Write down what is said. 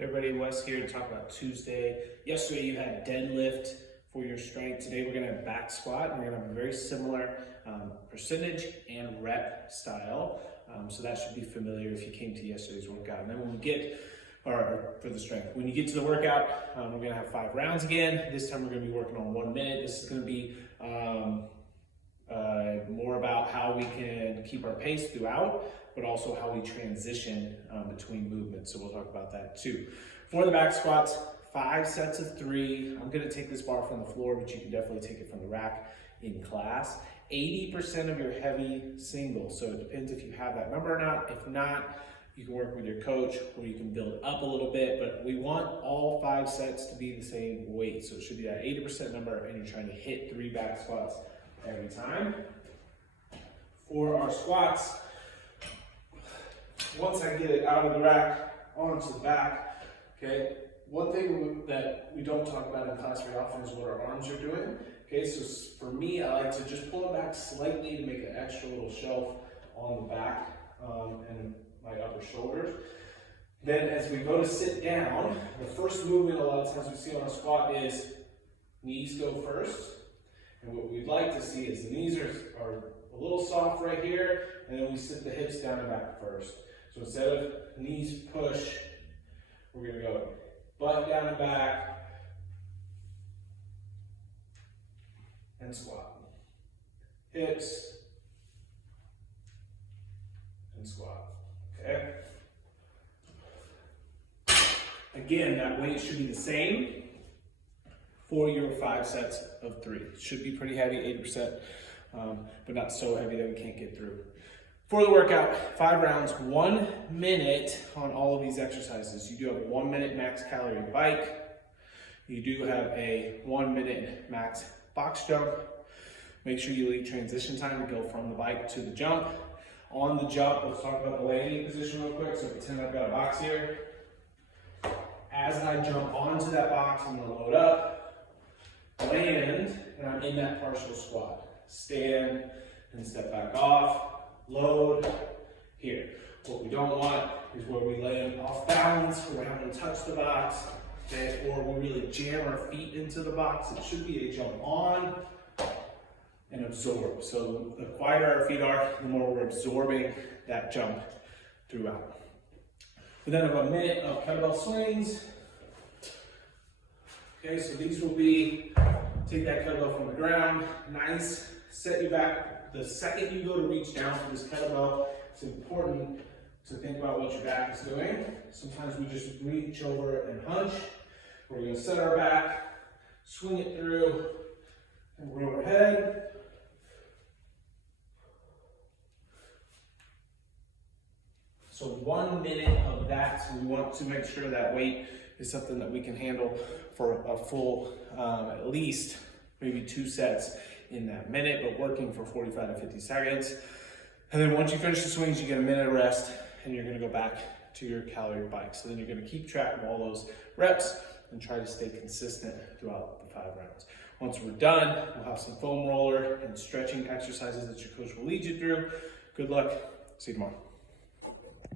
Everybody, Wes here to talk about Tuesday. Yesterday you had deadlift for your strength. Today we're gonna have back squat, and we're gonna have a very similar percentage and rep style. So that should be familiar if you came to yesterday's workout. And then when we get, or for the strength, when you get to the workout, we're gonna have 5 rounds again. This time we're gonna be working on 1 minute. This is gonna be more about how we can keep our pace throughout, but also how we transition between movements. So we'll talk about that too. For the back squats, 5 sets of 3. I'm gonna take this bar from the floor, but you can definitely take it from the rack in class. 80% of your heavy single. So it depends if you have that number or not. If not, you can work with your coach or you can build up a little bit, but we want all 5 sets to be the same weight. So it should be that 80% number, and you're trying to hit 3 back squats every time. For our squats, once I get it out of the rack, onto the back, okay? One thing that we don't talk about in class very often is what our arms are doing. Okay, so for me, I like to just pull it back slightly to make an extra little shelf on the back and my upper shoulders. Then as we go to sit down, the first movement a lot of times we see on a squat is knees go first. And what we'd like to see is the knees are a little soft right here, and then we sit the hips down and back first. So instead of knees push, we're gonna go butt down and back, and squat. Hips, and squat, okay? Again, that weight should be the same for your 5 sets of 3. It should be pretty heavy, 80%, but not so heavy that we can't get through. For the workout, 5 rounds, 1 minute on all of these exercises. You do have a 1 minute max calorie bike. You do have a 1 minute max box jump. Make sure you leave transition time to go from the bike to the jump. On the jump, let's talk about the landing position real quick. So pretend I've got a box here. As I jump onto that box, I'm gonna load up, land, and I'm in that partial squat. Stand and step back off. Load here. What we don't want is where we land off balance, where we're having to touch the box, okay, or we really jam our feet into the box. It should be a jump on and absorb. So the quieter our feet are, the more we're absorbing that jump throughout. We then have a minute of kettlebell swings. Okay, so these will be, take that kettlebell from the ground, nice, set you back. The second you go to reach down for this kettlebell, it's important to think about what your back is doing. Sometimes we just reach over and hunch. We're gonna set our back, swing it through, and we're overhead. So 1 minute of that. So we want to make sure that weight is something that we can handle for a full, at least maybe 2 sets in that minute, but working for 45 to 50 seconds. And then once you finish the swings, you get a minute of rest, and you're gonna go back to your calorie bike. So then you're gonna keep track of all those reps and try to stay consistent throughout the 5 rounds. Once we're done, we'll have some foam roller and stretching exercises that your coach will lead you through. Good luck, see you tomorrow.